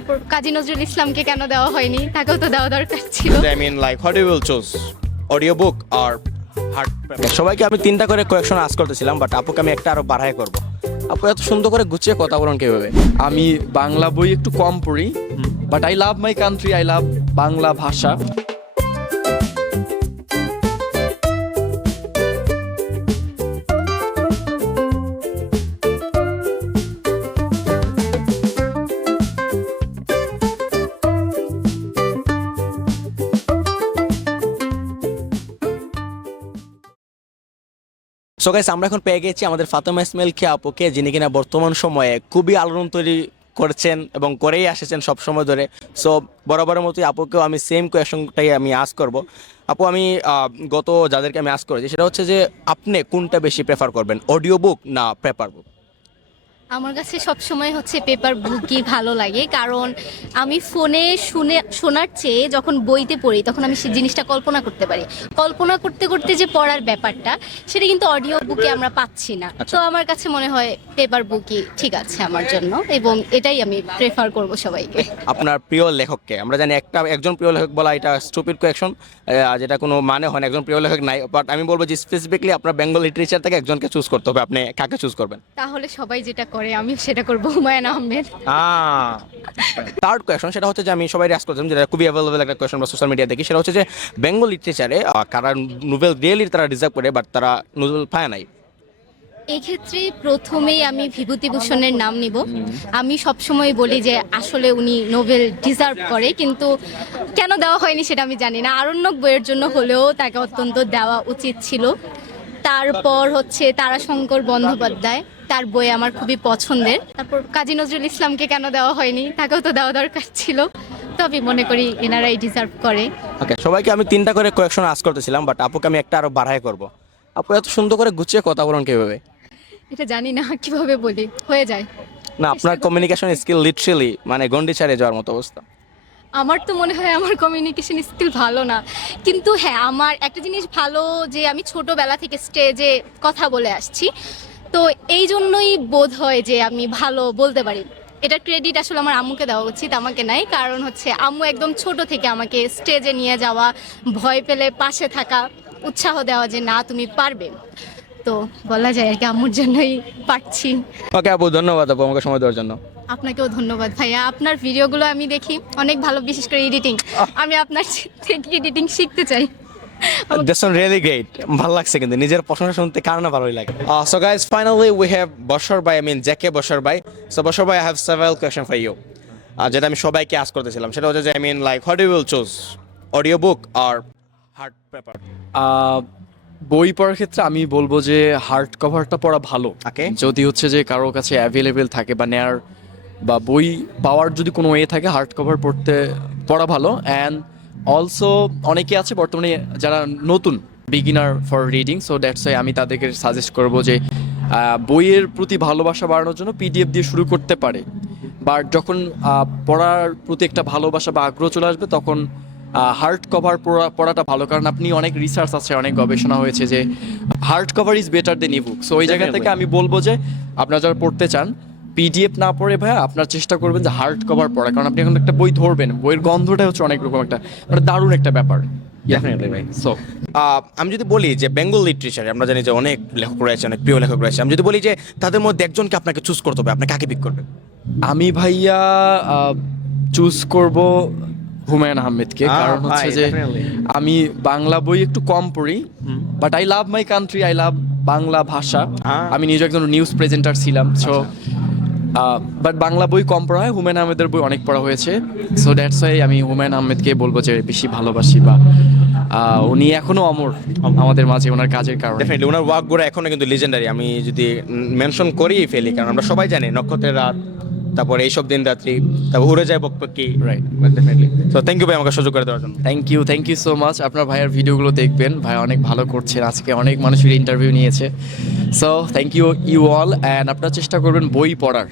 তারপর কাজী নজরুল ইসলামকে কেন দেওয়া হয়নি, তাকেও তো দেওয়া দরকার ছিল। I mean, like, what do you will choose? Audiobook or hard paper? সবাইকে আমি তিনটা করে কোয়েকশন আস্ক করতেছিলাম, বাট আপুকে আমি একটা আরো বাড়াই করব। আপু এত সুন্দর করে গুছিয়ে কথা বলেন কিভাবে? আমি বাংলা বই একটু কম পড়ি, but I love my country, I love Bangla ভাষা। সো গাইস, আমরা এখন পেয়ে গেছি আমাদের ফাতেমা ইসমাইল কে আপুকে, যিনি কিনা বর্তমান সময়ে খুবই আলোড়ন তৈরি করছেন এবং করেই আসেছেন সব সময় ধরে। সো বরাবরের মতোই আপুকেও আমি সেম কোয়েশনটাই আমি আস্ক করব। আপু, আমি গত যাদেরকে আমি আস্ক করেছি সেটা হচ্ছে যে আপনি কোনটা বেশি প্রেফার করবেন, অডিও বুক না পেপার বুক? আমার কাছে সবসময় হচ্ছে পেপার বুকই ভালো লাগে, কারণ আমি ফোনে শোনার চেয়ে যখন বইতে পড়ি তখন আমি সেই জিনিসটা কল্পনা করতে পারি। কল্পনা করতে করতে যে পড়ার ব্যাপারটা, সেটা কিন্তু অডিও বুকে আমরা পাচ্ছি না। তো আমার কাছে মনে হয় পেপার বুকই ঠিক আছে আমার জন্য, এবং এটাই আমি প্রেফার করব সবাইকে। আপনার প্রিয় লেখককে? আমরা জানি একজন প্রিয় লেখক বলা এটা স্টুপিড কোয়েকশন, যেটা কোনো মানে হয় না, একজন প্রিয় লেখক নাই। বাট আমি বলবো যে স্পেসিফিকলি আপনার বেঙ্গল লিটারেচার থেকে একজনকে চুজ করতে হবে, আপনি কাকে চুজ করবেন? তাহলে সবাই যেটা করে আমি সেটা করব, হুমায়ুন আহমেদ। থার্ড কোয়েশন, সেটা হচ্ছে যে আমি সবাই আস্ক করছিলাম, যেটা খুবই অ্যাভেলেবল একটা কোয়েশন বা সোশ্যাল মিডিয়া দেখি, সেটা হচ্ছে যে বেঙ্গল লিটারেচারে কারা নোবেল রিয়েলি তারা ডিজার্ভ করে বাট তারা নোবেল পায় নাই? এক্ষেত্রে প্রথমেই আমি বিভূতিভূষণের নাম নিব। আমি সবসময় বলি যে আসলে উনি নোবেল ডিজার্ভ করে, কিন্তু কেন দেওয়া হয়নি সেটা আমি জানি না। আরণ্যক বইয়ের জন্য হলেও তাকে অত্যন্ত দেওয়া উচিত ছিল। তারপর হচ্ছে তারাশঙ্কর বন্দ্যোপাধ্যায়, তার বই আমার খুবই পছন্দের। তারপর কাজী নজরুল ইসলামকে কেন দেওয়া হয়নি, তাকেও তো দেওয়া দরকার ছিল। তো আমি মনে করি এনারাই ডিজার্ভ করে। ওকে, সবাইকে আমি তিনটা করে কোয়েশন আস্ক করতেছিলাম, বাট আপুকে আমি একটা আরো বাড়াই করব। আপু এত সুন্দর করে গুছিয়ে কথা বলেন কিভাবে? এটা জানি না কিভাবে বলি, হয়ে যায়। না, আপনার কমিউনিকেশন স্কিল লিটারালি মানে গন্ডি ছাড়িয়ে যাওয়ার মতো অবস্থা। আমার তো মনে হয় আমার কমিউনিকেশন স্কিল ভালো না, কিন্তু হ্যাঁ আমার একটা জিনিস ভালো যে আমি ছোটবেলা থেকে স্টেজে কথা বলে আসছি, তো এই জন্যই বোধ হয় যে আমি ভালো বলতে পারি। এটা ক্রেডিট আসলে আমার আম্মুকে দেওয়া উচিত, আমাকে নাই। কারণ হচ্ছে আম্মু একদম ছোট থেকে আমাকে স্টেজে নিয়ে যাওয়া, ভয় পেলে পাশে থাকা, উৎসাহ দেওয়া যে না তুমি পারবে। তো বলা যায় আর কি আম্মুর জন্যই পারছি। ওকে আপু, ধন্যবাদ আপু আমাকে সময় দেওয়ার জন্য। আপনাকেও ধন্যবাদ ভাইয়া। আপনার ভিডিওগুলো আমি দেখি অনেক ভালো, বিশেষ করে এডিটিং। আমি আপনার থেকে এডিটিং শিখতে চাই। That's really great. ভালো লাগছে, কিন্তু নিজের প্রশংসা শুনতে কার না ভালোই লাগে। So guys, finally we have Bashar Bhai, I mean Jackie Bashar Bhai. So Bashar Bhai, I have several questions for you. যেটা আমি সবাইকে আস্ক করতেছিলাম সেটা হচ্ছে যে I mean like what do you will choose, audio book or hard paper? বই পড়ার ক্ষেত্রে আমি বলবো যে হার্ড কভারটা পড়া ভালো। Okay. যদি হচ্ছে যে কারো কাছে অ্যাভেলেবেল থাকে বা নেয়ার বা বই পাওয়ার যদি কোনো ওয়ে থাকে, হার্ড কভার পড়া ভালো। অ্যান্ড অলসো অনেকে আছে বর্তমানে যারা নতুন beginner for reading, so that's why আমি তাদেরকে সাজেস্ট করবো যে বইয়ের প্রতি ভালোবাসা বাড়ানোর জন্য পিডিএফ দিয়ে শুরু করতে পারে। বাট যখন পড়ার প্রতি একটা ভালোবাসা বা আগ্রহ চলে আসবে তখন হার্ড কভার পড়াটা ভালো, কারণ আপনি অনেক রিসার্চ আছে, অনেক গবেষণা হয়েছে যে hard cover is better then ebook. So ওই জায়গা থেকে আমি বলবো যে আপনারা যারা পড়তে চান পিডিএফ না পড়ে ভাইয়া আপনার চেষ্টা করবেন যে হার্ড কভার পড়া, কারণ আপনি এখন একটা বই ধরবেন, বইয়ের গন্ধটা হচ্ছে অনেক রকম একটা দারুণ একটা ব্যাপার। Definitely ভাই। সো আমি যদি বলি যে বেঙ্গল লিটারেচারে আমরা জানি যে অনেক লেখক রয়েছে, অনেক প্রিয় লেখক রয়েছে, আমি যদি বলি যে তাদের মধ্যে একজনকে আপনাকে চুজ করতে হবে, আপনি কাকে পিক করবেন? আমি ভাইয়া চুজ করব হুমায়ুন আহমেদকে, কারণ হচ্ছে যে আমি বাংলা বই একটু কম পড়ি, but I love my country, I love Bangla ভাষা। আমি নিজে একজন নিউজ প্রেজেন্টার ছিলাম, সো বাট বাংলা বই কম পড়া হয়, হুমায়ুন আহমেদের বই অনেক পড়া হয়েছে। সো দ্যাটস ওয়াই আমি হুমায়ুন আহমেদকে বলবো যে বেশি ভালোবাসি, বা উনি এখনো অমর আমাদের মাঝে ওনার কাজের কারণে। ডেফিনেটলি ওনার ওয়ার্কগুলো এখনো কিন্তু লিজেন্ডারি। আমি যদি মেনশন করেই ফেলি, কারণ আমরা সবাই জানি নক্ষত্রের রাত, তারপরে এইসব দিন রাত্রি, তারপর উড়ে যায় বকবকি, right. Definitely. So thank you ভাই আমাকে সুযোগ করে দেওয়ার জন্য। Thank you so much. আপনার ভাইয়ের ভিডিওগুলো দেখবেন, ভাই অনেক ভালো করছেন, আজকে অনেক মানুষের ইন্টারভিউ নিয়েছে। So thank you all, and আপনারা চেষ্টা করবেন বই পড়ার।